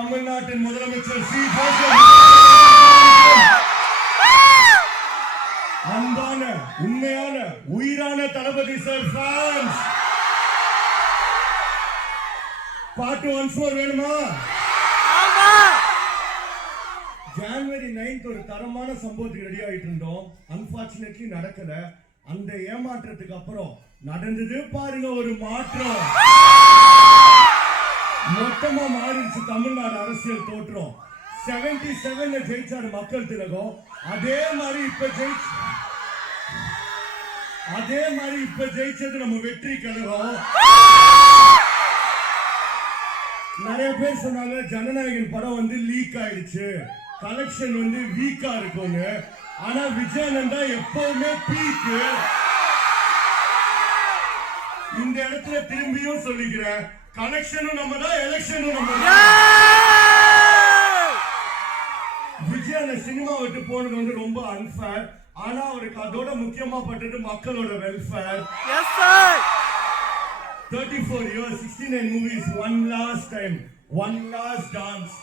தமிழ்நாட்டின் முதலமைச்சர் அன்பான உண்மையான உயிரான தளபதி சார் ஃபேன்ஸ் பாட்டு ஒன்ஸ் மோர் வேணுமா? ஜனவரி 9th ஒரு தரமான சம்பவத்துக்கு ரெடி ஆயிட்டு இருந்தோம். அன்பார்ச்சுனேட்லி நடக்கல. அந்த ஏமாற்றத்துக்கு அப்புறம் நடந்தது பாருங்க ஒரு மாற்றம். மொத்தமா மாறிடுச்சு தமிழ்நாடு அரசியல் தோற்றம். 77 ஜெயிச்சாரு மக்கள் திலகம். அதே மாதிரி இப்ப ஜெயிச்சது நம்ம வெற்றி கழகம். நிறைய பேர் சொன்னாங்க ஜனநாயகன் படம் வந்து லீக் ஆயிடுச்சு, கலெக்ஷன் வந்து வீக்கா இருக்கும்னு. ஆனா விஜயானந்தா எப்பவுமே பீக். இந்த இடத்துல திரும்பியும் சொல்லிக்கிறேன், கலெக்ஷனும் நம்ம தான், எலெக்ஷனும் நம்ம தான். விஜயான சினிமா விட்டு போனது வந்து ரொம்ப அன்ஃபேர். ஆனா அவருக்கு அதோட முக்கியமா பட்டது மக்களோட welfare. 34 years, 69 movies, one last time, one last dance.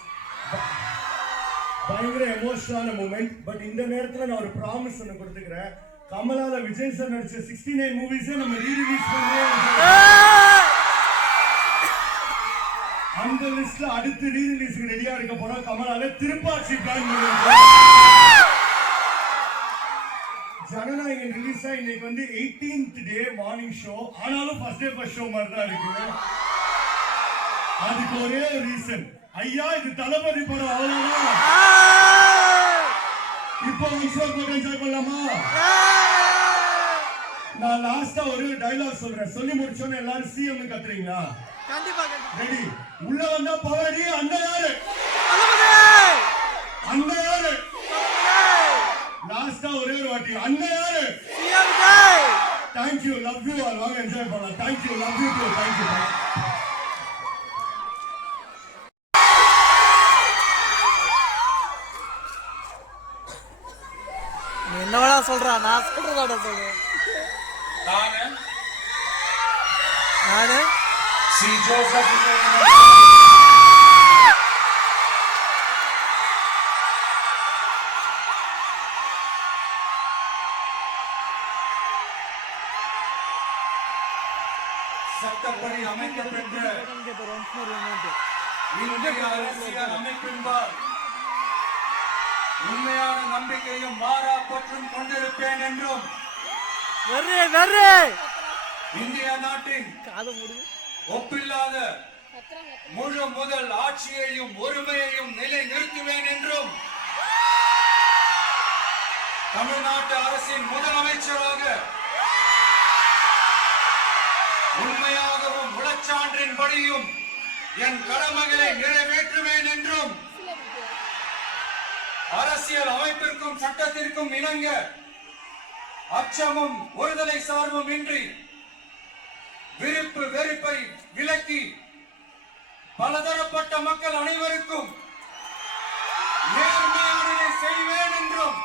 பயங்கர எமோஷனலான மூமெண்ட். பட் இந்த நேரத்துல நான் ஒரு ப்ராமிஸ் ஒன்று கொடுத்துக்கிறேன். கமலால விஜய் சார் நடிச்ச 69 மூவிஸே நம்ம ரீரிலீஸ் பண்ணுவோம். அந்த லிஸ்ட்ல அடுத்து ரீரிலீஸ்க்கு ரெடியா இருக்க போறோம். கமலால திருப்பாச்சி பிளான் பண்ணுவோம். ஜனநாயகன் ரிலீஸ் ஆகி இன்னைக்கு வந்து 18th டே மார்னிங் ஷோ. ஆனாலும் ஃபர்ஸ்ட் டே ஃபர்ஸ்ட் ஷோ மாதிரி தான் இருக்கு. அதுக்கு ஒரே ஒரு ரீசன், ஐயா இது தளபதி படம், அவ்வளவுதான். இப்போ ஷோ போட்டு என்ஜாய் பண்ணலாமா? நான் லாஸ்டா ஒரு டயலாக் சொல்றேன், சொல்லி முடிச்சோன்னு எல்லாரும் சிஎம் கத்துறீங்களா? ரெடி? உள்ள வந்தா பவடி. அந்த யாரு? அந்த யாரு? லாஸ்டா ஒரே ஒரு வாட்டி, அந்த யாரு? Thank you, love you all. வாங்க என்ஜாய் பண்ணலாம். Thank you, love you too. Thank you. என்னவா சொல்றா? நான் சொல்றதாட சொல்றேன். நானு சி ஜோசப் சட்டப்படி அமைக்கப்பட்ட இந்திய அரசியல் அமைப்பின்பால் உண்மையான நம்பிக்கையும் மாறா பற்றும் கொண்டிருப்பேன் என்றும் இந்திய நாட்டின் ஒப்பில்லாத முழு முதல் ஆட்சியையும் ஒருமையையும் நிலை நிறுத்துவேன் என்றும் தமிழ்நாட்டு அரசின் முதலமைச்சராக உண்மையாகவும் உளச்சான்றின்படியும் என் கடமைகளை நிறைவேற்றுவேன் என்றும் அரசியல் அமைப்பிற்கும் சட்டத்திற்கும் இணங்க அச்சமும் ஒருதலை சார்பும் இன்றி விருப்பு வெறுப்பை விலக்கி பலதரப்பட்ட மக்கள் அனைவருக்கும் நேர்மையானதை செய்வேன் என்றும்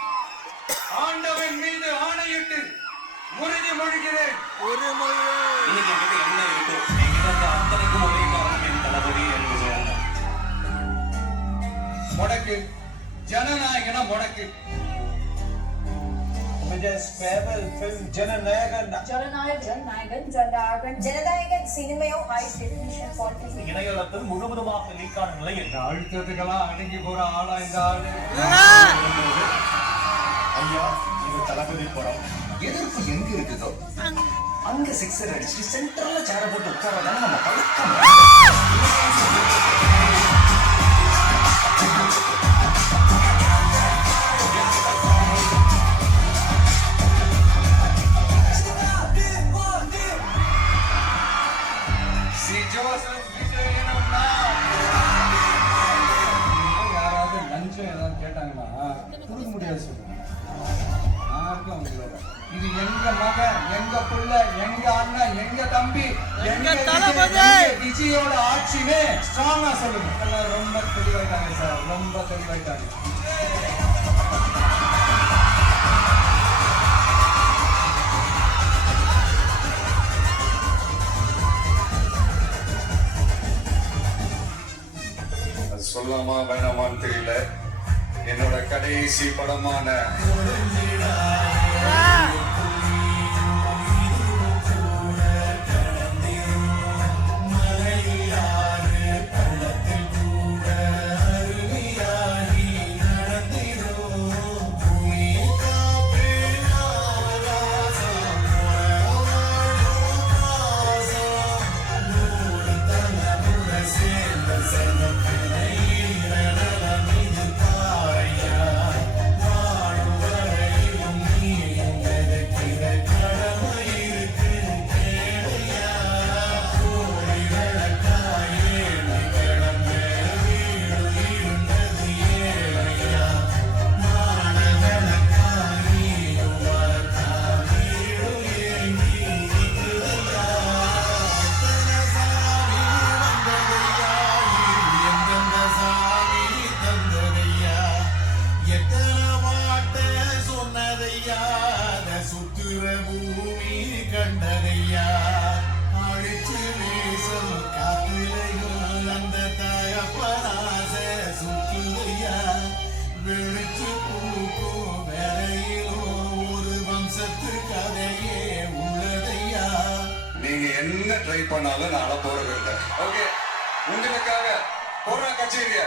ஆண்டவன் மீது ஆணையிட்டு உறுதிமொழிகிறேன். முடக்கு ஜனநாயகன முடக்கு. இணையதளத்தில் முழுவதுமாக லீக்கான நிலையில் அழுத்தத்துக்கெல்லாம் அடங்கி போற ஆளா இந்த ஆளு. ஐயா இது தளபதி படம். எதிர்ப்பு எங்க இருக்குதோ அங்க சிக்ஸர் அடிச்சு சென்டர்ல சேர போட்டு உட்காரதான நம்ம பழக்கம். யாராவது லஞ்சம் ஏதாவது கேட்டாங்கன்னா கொடுக்க முடியாது சொல்லுங்க. இது எங்க மகன், எங்க புள்ள, எங்க அண்ணன், எங்க தம்பி, எங்க விஜயோட ஆட்சின்னு ஸ்ட்ராங்கா சொல்லுங்க. ரொம்ப தெளிவாயிட்டாங்க சார், ரொம்ப தெளிவாயிட்டாங்க. சொல்ல சொல்லலாமா வேணாமான்னு தெரியல. என்னோட கடைசி படமான நீங்க என்ன ட்ரை பண்ணாலும் நான் போறது இல்லை. ஓகே, உங்களுக்காக போற கச்சேரியா